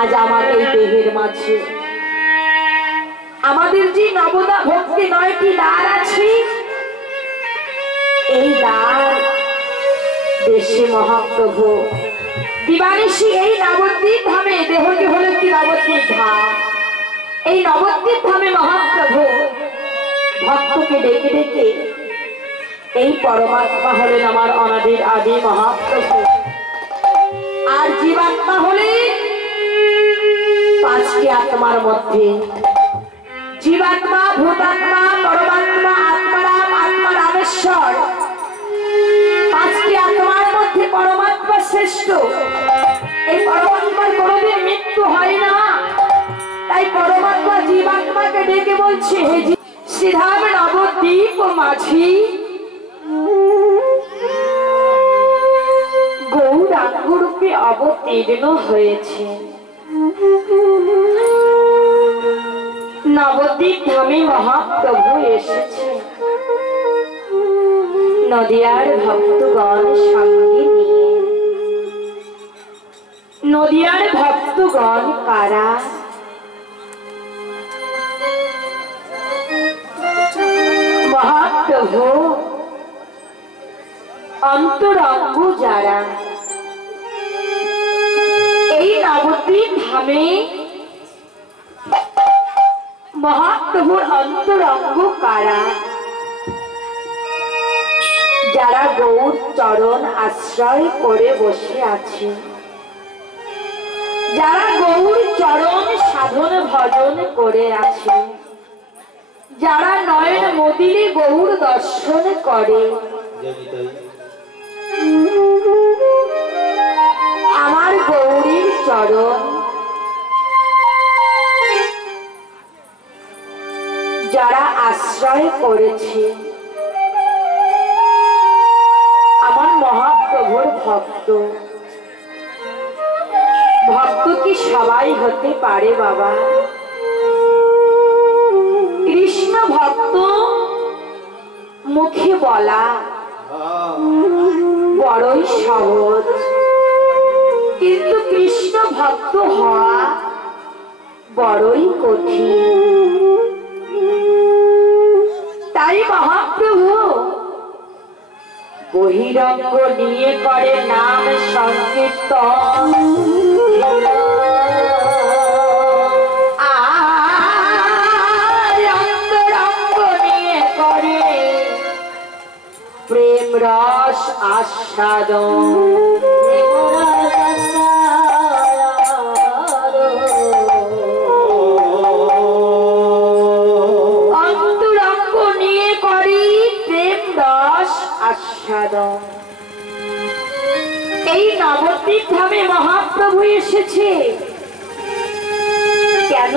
আজ আমার এই দেহের মাঝে আমাদের যে নবদা ভক্তি 9টি দ্বার আছে, এই দ্বার দেশে মহাপ্রভু দিবানিশি এই নবদ্বীপ ধামে, দেহটি হলো একটি নবদ্বীপ ধাম। এই নবদ্বীপ ধামে মহাপ্রভু ভক্তকে ডেকে ডেকে, এই পরমাত্মা হলেন আমার অনাদির আদি মহাপ্রভু, আর জীবাত্মা হলেন 5টি আত্মার মধ্যে। জীবাত্মা, ভূতাত্মা, পরমাত্মা, আত্মারাম, আত্মা রামেশ্বর। 5টি আত্মার মধ্যে পরমাত্মা শ্রেষ্ঠ। এই পরমাত্মার কোনোদিন মৃত্যু হয় না। তাই পরমাত্মা জীবাত্মাকে ডেকে বলছে, হে শ্রীধাম নবদ্বীপ মাঝি, গৌরাঙ্গ রূপে অবতীর্ণ হয়েছে। নবদ্বীপ ধামে মহাপ্রভু এসেছে নদিয়ার ভক্তগণ সঙ্গে নিয়ে। নদিয়ার ভক্তগণ কারা? মহাপ্রভু অন্তরঙ্গ যারা। এই নবদ্বীপ ধামে মহাপ্রভুর অন্তরঙ্গ কারা? যারা গৌর চরণ আশ্রয় করে বসে আছে, যারা গৌর চরণ সাধন ভজন করে আছে, যারা নয়ন মদিরে গৌর দর্শন করে। আমার গৌরীর চরণ যারা আশ্রয় করেছে, আমার মহাপ্রভুর ভক্ত। ভক্ত কি সবাই হতে পারে বাবা? কৃষ্ণ ভক্ত মুখে বলা বড়ই সহজ, কিন্তু কৃষ্ণ ভক্ত হওয়া বড়ই কঠিন। তাই মহাপ্রভু বহিরঙ্গ নিয়ে করে নাম সংকীর্তন, আর অন্তরঙ্গ নিয়ে করে প্রেম রস আস্বাদন। অন্তরঙ্গ নিয়ে করি প্রেম রস আস্বাদন। এই নবদ্বীপ ধামে মহাপ্রভু এসেছে কেন?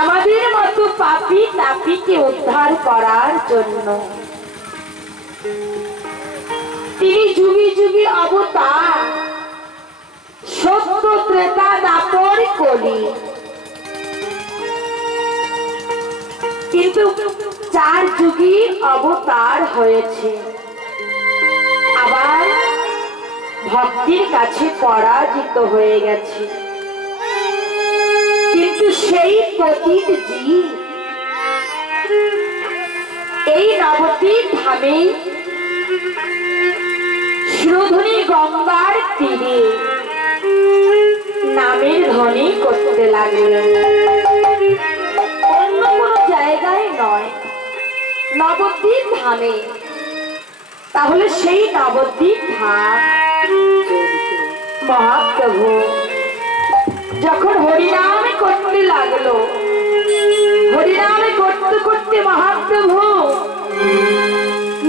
আমাদের মতো পাপী তাপীকে উদ্ধার করার জন্য। তিনি যুগে যুগে অবতার, সত্য ত্রেতা দাপর কলি, কিন্তু 4 যুগে অবতার হয়েছে। আবার ভক্তির কাছে পরাজিত হয়ে গেছে, কিন্তু সেই পতিত জীব এই নবদ্বীপ ধামে সুরধনী গঙ্গার তীরে নামের ধ্বনি করতে লাগলেন। অন্য কোন জায়গায় নয়, নবদ্বীপ ধামে। তাহলে সেই নবদ্বীপ ধাম মহাপ্রভু যখন হরিনামে করতে লাগলো, হরিনামে করতে করতে মহাপ্রভু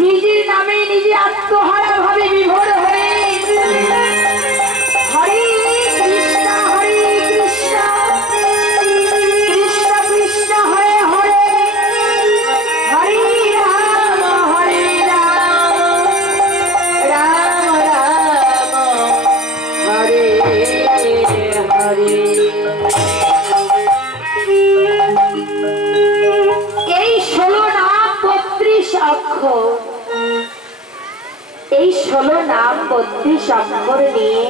নিজের নামে নিজে আত্মহারা ভাবে বিভোর হয়ে হরে কৃষ্ণ কৃষ্ণ কৃষ্ণ হরে হরে, হরে রাম রাম রাম হরে হরে। এই 16 নাম 32 অক্ষর, এই 16 নাম 32 অক্ষর নিয়ে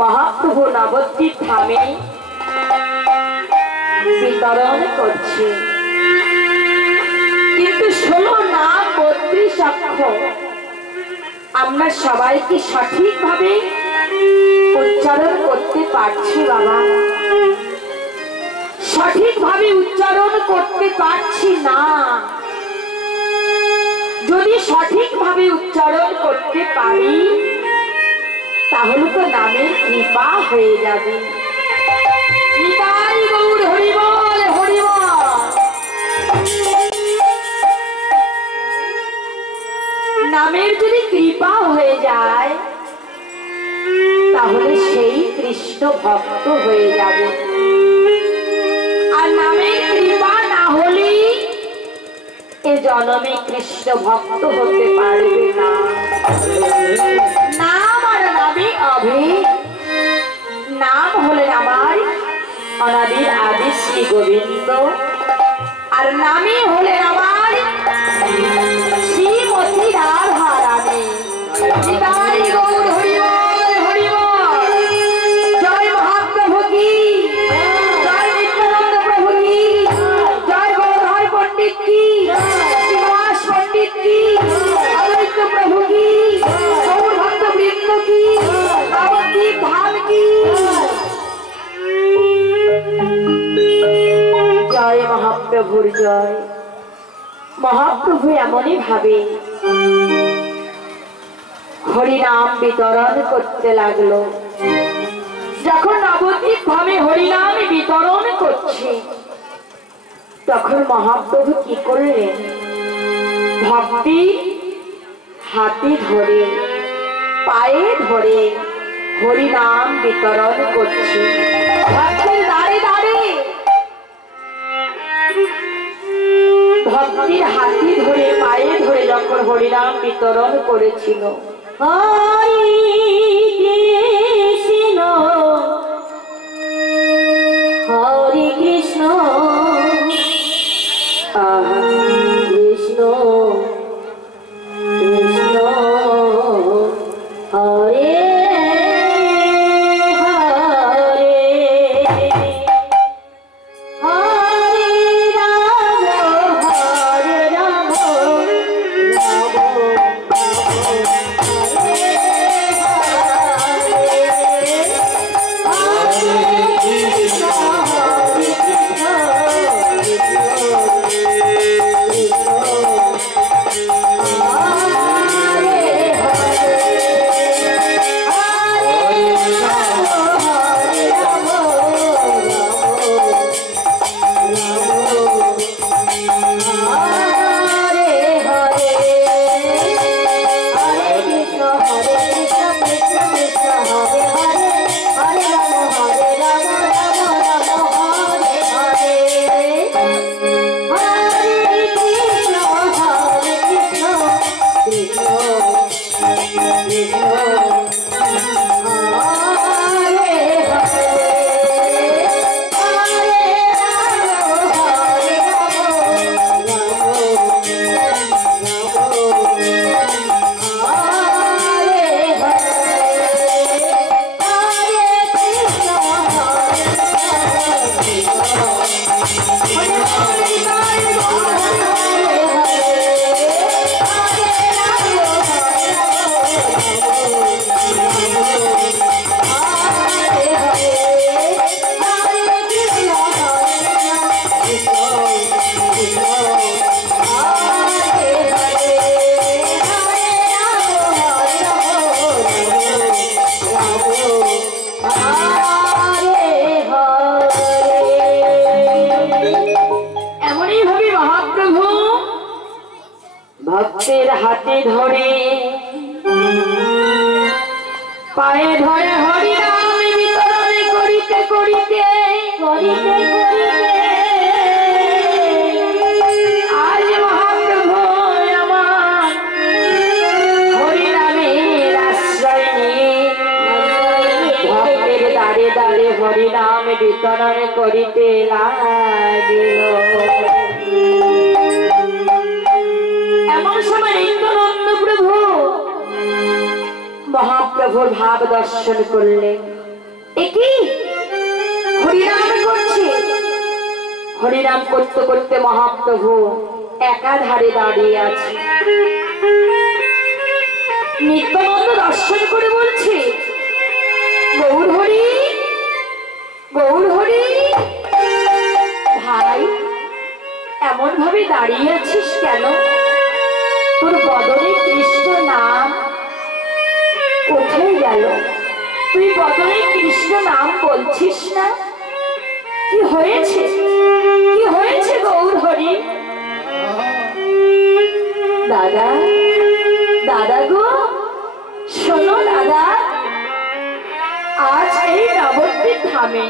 মহাপ্রভু নবদ্বীপ ধামে বিতরণ করছে। কিন্তু 16 নাম 32 অক্ষর আমরা সবাই কি সঠিকভাবে উচ্চারণ করতে পারছি বাবা? সঠিকভাবে উচ্চারণ করতে পারছি না। যদি সঠিকভাবে উচ্চারণ করতে পারি তাহলে তো নামের কৃপা হয়ে যাবে। নিতাই গৌর হরি বল হরি বল। নামের যদি কৃপা হয়ে যায় তাহলে সেই কৃষ্ণ ভক্ত হয়ে যাবে। জনমে কৃষ্ণ ভক্ত হতে পারবে না। নাম আর নামে অভি, নাম হলেন আমার অনাদির আদি শ্রী গোবিন্দ, আর নামই হলেন আমার শ্রীমতী রাধা রানী। নিতাই গৌর হরি বল, হরি বল। জয় মহাপ্রভু কি, জয় নিত্যানন্দ প্রভু কি, জয় গৌরধর পণ্ডিত কি, শ্রীনিবাস পণ্ডিত কি, অদ্বৈত প্রভু কি, গৌর ভক্ত বৃন্দ কি, নবদ্বীপ ধাম কি। জয় মহাপ্রভুর জয়। মহাপ্রভু এমনই ভাবে হরিনাম বিতরণ করতে লাগলো। যখন নবদ্বীপ ধামে হরিনাম বিতরণ করছে, তখন মহাপ্রভু কি করলেন? ভক্তি হাতে ধরে পায়ে ধরে হরিনাম বিতরণ করছে। ভক্তের দাঁড়ে দাঁড়ে ভক্তির হাতি ধরে পায়ে ধরে যখন হরিনাম বিতরণ করেছিল, হরি কৃষ্ণ হরে কৃষ্ণ কৃষ্ণ কৃষ্ণ হরে ভক্তের হাতে ধরে পায়ে ধরে হরিনাম বিতরণ করিতে করিতে আজ মহাপ্রভু আমার হরিনামের আশ্রয় নিয়ে ভক্তের দাঁড়ে দাঁড়ে হরিনাম বিতরণ করিতে লাগিল। এমন সময় নিত্যানন্দ প্রভু মহাপ্রভুর ভাব দর্শন করলেন। একই হরিনাম করছে। হরিনাম করতে করতে মহাপ্রভু একাধারে দাঁড়িয়ে আছে। নিত্যানন্দ দর্শন করে বলছে, গৌর হরি গৌর হরি। ভাই, এমন ভাবে দাঁড়িয়ে আছিস কেন? তোর বদনে কৃষ্ণ নাম কোথায় গেল? তুই বদনে কৃষ্ণ নাম বলছিস না? কি হয়েছে? কি হয়েছে গৌর হরি? দাদা, দাদা গো, শোনো দাদা, আজ এই নবদ্বীপ ধামে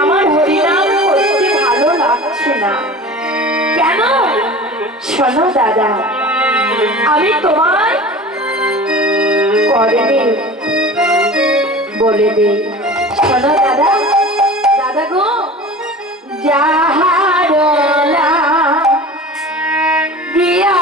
আমার হরিনাম করতে ভালো লাগছে না। কেন? শোনো দাদা, আমি তোমায় কর্মে বলে দেই। শোনো দাদা, দাদা গো, যাহারলা দিয়া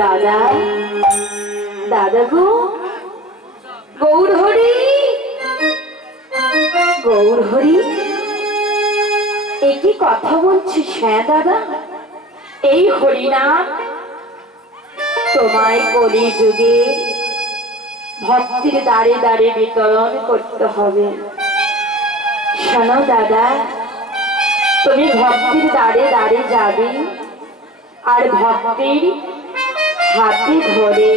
দাদা দাদা গো গৌর হরি গৌর হরি একই কথা বলছিস? হ্যাঁ দাদা, এই হরিনাম তোমায় কলি যুগে ভক্তির দ্বারে দ্বারে বিতরণ করতে হবে। শোনো দাদা, তুমি ভক্তির দ্বারে দ্বারে যাবে আর ভক্তির হাতে ধরে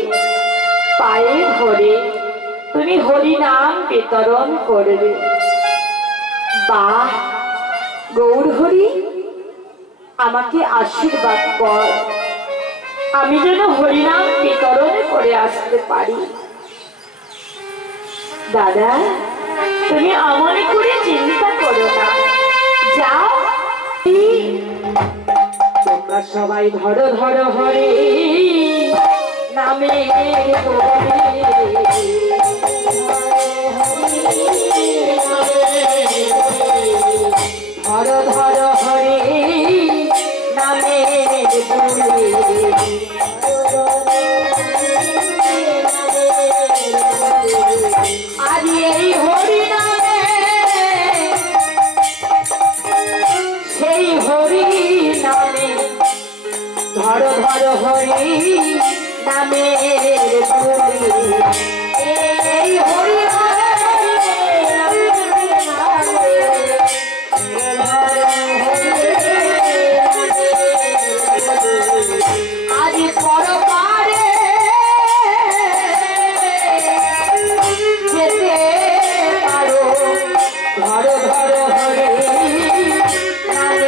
পায়ে ধরে তুমি হরি নাম বিতরণ করবে। বাহ গৌর হরি, আমাকে আশীর্বাদ কর, আমি যেন হরিনাম বিতরণ করে আসতে পারি। দাদা তুমি আমার করে চিন্তা করো না, যাও। তোমরা সবাই ধরো ধরো হরি নামে ধরো ধরো হরি নামে আজ এই হরি নামে সেই হরি নামে ধরো ধরো হরি নামে এই হরি আজ পরপারে যেতে পারো, ধরো ধরো হরি নামে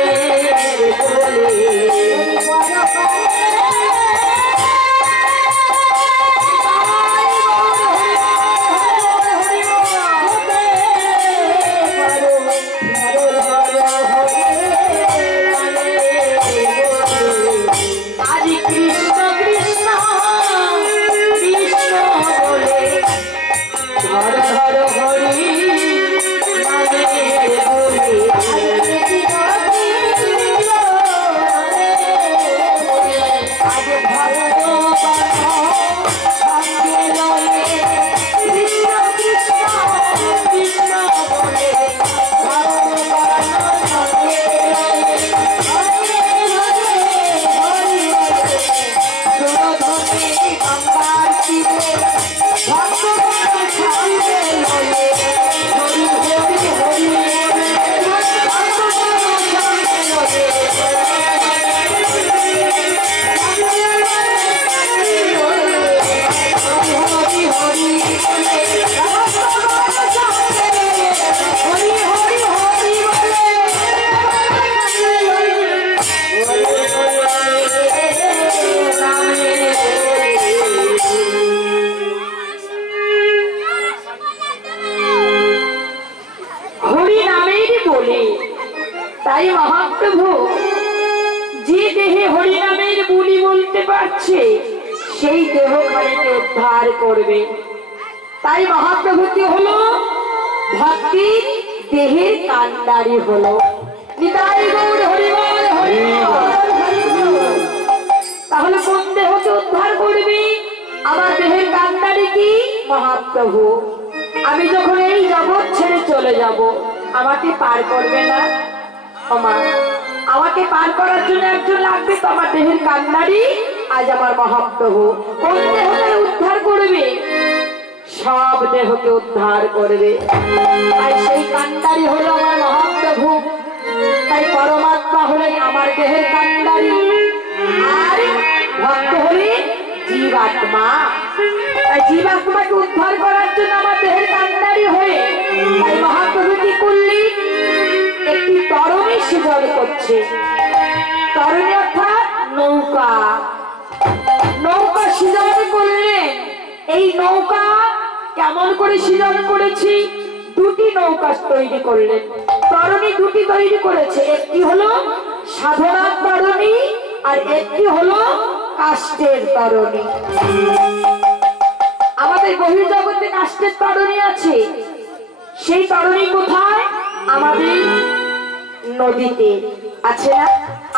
তাই মহাপ্রভু যে দেহে হরিনামের বুলি বলতে পারছে সেই দেহখানিকে উদ্ধার করবে। তাই মহাপ্রভু কি হলো? ভক্তির দেহের কান্ডারি হলো। নিতাই গৌর হরিবল হরিবল। তাহলে কোন দেহকে উদ্ধার করবে? আমার দেহের কান্ডারি কি? মহাপ্রভু। আমি যখন এই জগৎ ছেড়ে চলে যাব, আমাকে পার করবে না? আমাকে পার করার জন্য একজন লাগবে, তো আমার দেহের কান্ডারি আজ আমার মহাপ্রভু। কোন দেহকে উদ্ধার করবে? সব দেহকে উদ্ধার করবে। তাই সেই কান্ডারি হলো আমার মহাপ্রভু। তাই পরমাত্মা হলেন আমার দেহের কান্ডারি, আর ভক্ত হলেন জীবাত্মা। তাই জীবাত্মাকে উদ্ধার করার জন্য আমার দেহের কান্ডারি হয়ে তাই মহাপ্রভু কি করলেন? একটি তরণী সৃজন করছে। তরণী অর্থাৎ নৌকা। নৌকা সৃজন করলেন। এই নৌকা কেমন করে সৃজন করেছি? দুটি নৌকা তৈরি করলেন। তরণী দুটি তৈরি করেছে, একটি হলো সাধনার তরণী আর একটি হলো কাষ্টের তরণী। আমাদের বহির্জগতে কাষ্টের তরণী আছে। সেই তরণী কোথায়? আমাদের নদীতে আছে না?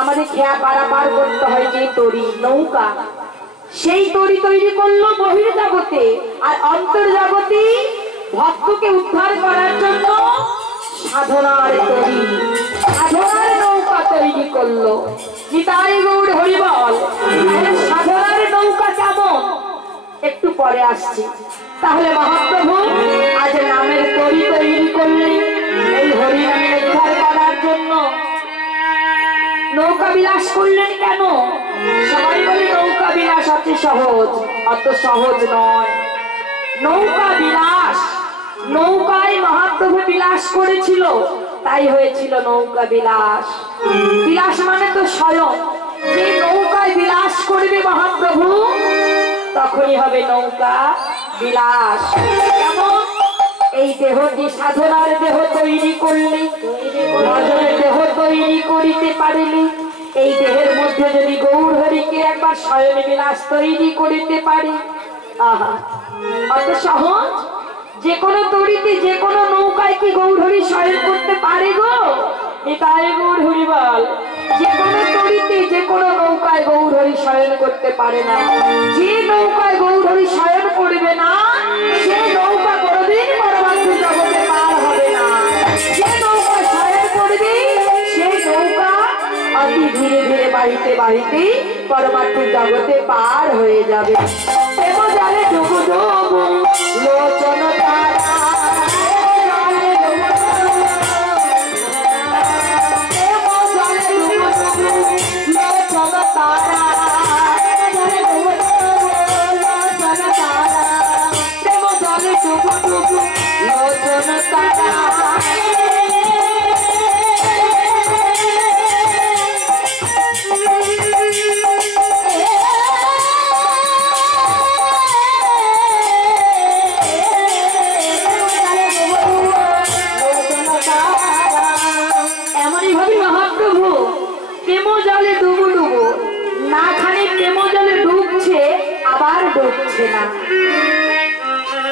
আমাদের খেয়া পারাপার করতে হয় যে তরি, নৌকা, সেই তরি তৈরি করলো বহির্জগতে। আর অন্তর্জগতে ভক্তকে উদ্ধার করার জন্য সাধনার তরি, সাধনার নৌকা তৈরি করলো। নিতাই গৌর হরিবল। সাধনার নৌকা কেমন একটু পরে আসছি। তাহলে মহাপ্রভু আজ নামের তরি তৈরি করলেন। এই হরিনামে নৌকা বিলাস করলেন কেন? সবাই বলে নৌকা বিলাস আছে সহজ, অত সহজ নয়। নৌকা বিলাস, নৌকায় মহাপ্রভু বিলাস করেছিল, তাই হয়েছিল নৌকা বিলাস। বিলাস মানে তো স্বয়ং, যে নৌকায় বিলাস করবে মহাপ্রভু তখনই হবে নৌকা বিলাস। কেমন? এই দেহটি সাধনার দেহ তৈরি করলে, ভজনের দেহ তৈরি করিতে পারিলে, এই দেহের মধ্যে যদি গৌর হরিকে একবার শয়ন বিলাস তৈরি করিতে পারি, আহা অত সহজ। যে কোনো তরিতে, যে কোনো নৌকায় কি গৌর হরি শয়ন করতে পারে গো? নিতাই গৌর হরি বল। যে কোনো তরিতে, যে কোনো নৌকায় গৌর হরি শয়ন করতে পারে না। যে নৌকায় গৌর হরি শয়ন করবে না, সে নৌকা কোনোদিন পরমাত্ম জগতে পার হবে না। যে নৌকা শয়ন করবে, সেই নৌকা অতি ধীরে ধীরে বাড়িতে বাড়িতে পরমাত্ম জগতে পার হয়ে যাবে। প্রেম জলে ডুবু ডুবু লোচন তারা,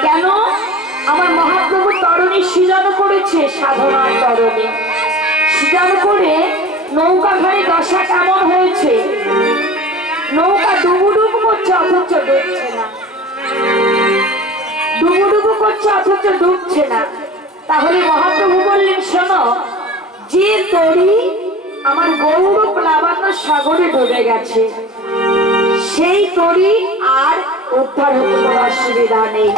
কেন? আমার মহাপ্রভু তরণী সৃজন করেছে, সাধনার তরণী সৃজন করে নৌকা ঘাড়ে দশা কেমন হয়েছে? নৌকা ডুবুডুবু করছে অথচ ডুবছে না, ডুবুডুবু করছে অথচ ডুবছে না। তাহলে মহাপ্রভু বললেন, শোনো, যে তরী আমার গৌরব লাবণ্য সাগরে ডুবে গেছে, সেই তরী আর উদ্ধার হতে কোনো অসুবিধা নেই।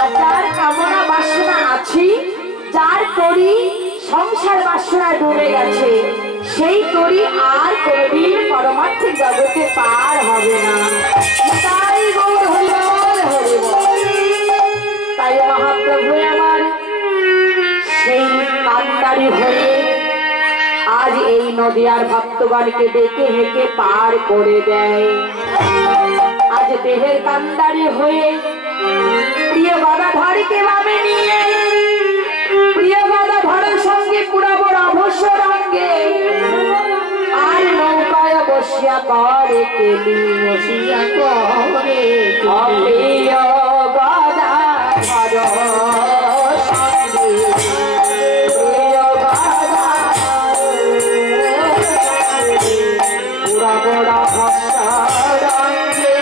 আর যার কামনা বাসনা আছে, যার তরী সংসার বাসনা ডুবে গেছে, সেই তরী আর কোনদিন পরমার্থিক জগতে পার হবে না। তাই গৌর হরি বল, হরি বল। তাই মহাপ্রভু আমার সেই কান্ডারি হয়ে আজ এই নদিয়ার ভক্তগণকে ডেকে হেঁকে পার করে দেয়। আজ দেহের কান্ডারি হয়ে প্রিয় গদাধরকে বামে নিয়ে, প্রিয় গদাধরের সঙ্গে পুরাবো অবশ্য রঙ্গে, আর নৌকায় বসিয়া করে কেলি, বসিয়া করে প্রিয় গদাধর সঙ্গে, প্রিয় গদাধর পুরাবো অবশ্য রঙ্গে।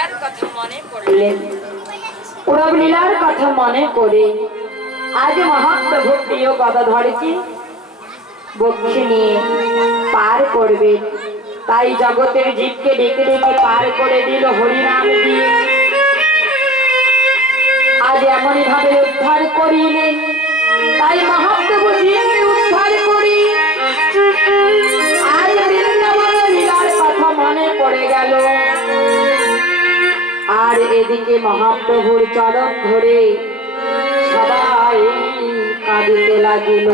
লীলার কথা মনে করলেন। উড়ব লীলার কথা মনে করে আজ মহাপ্রভু প্রিয় গদাধরকে বক্ষে নিয়ে পার করবে। তাই জগতের জীবকে ডেকে ডেকে পার করে দিল হরিনাম দিয়ে। আজ এমনই ভাবে উদ্ধার করিলেন, তাই মহাপ্রভু জীবকে উদ্ধার করি আজ বৃন্দাবন লীলার কথা মনে পড়ে গেল। আর এদিকে মহাপ্রভুর চরণ ধরে সবাই কাঁদিতে লাগিল।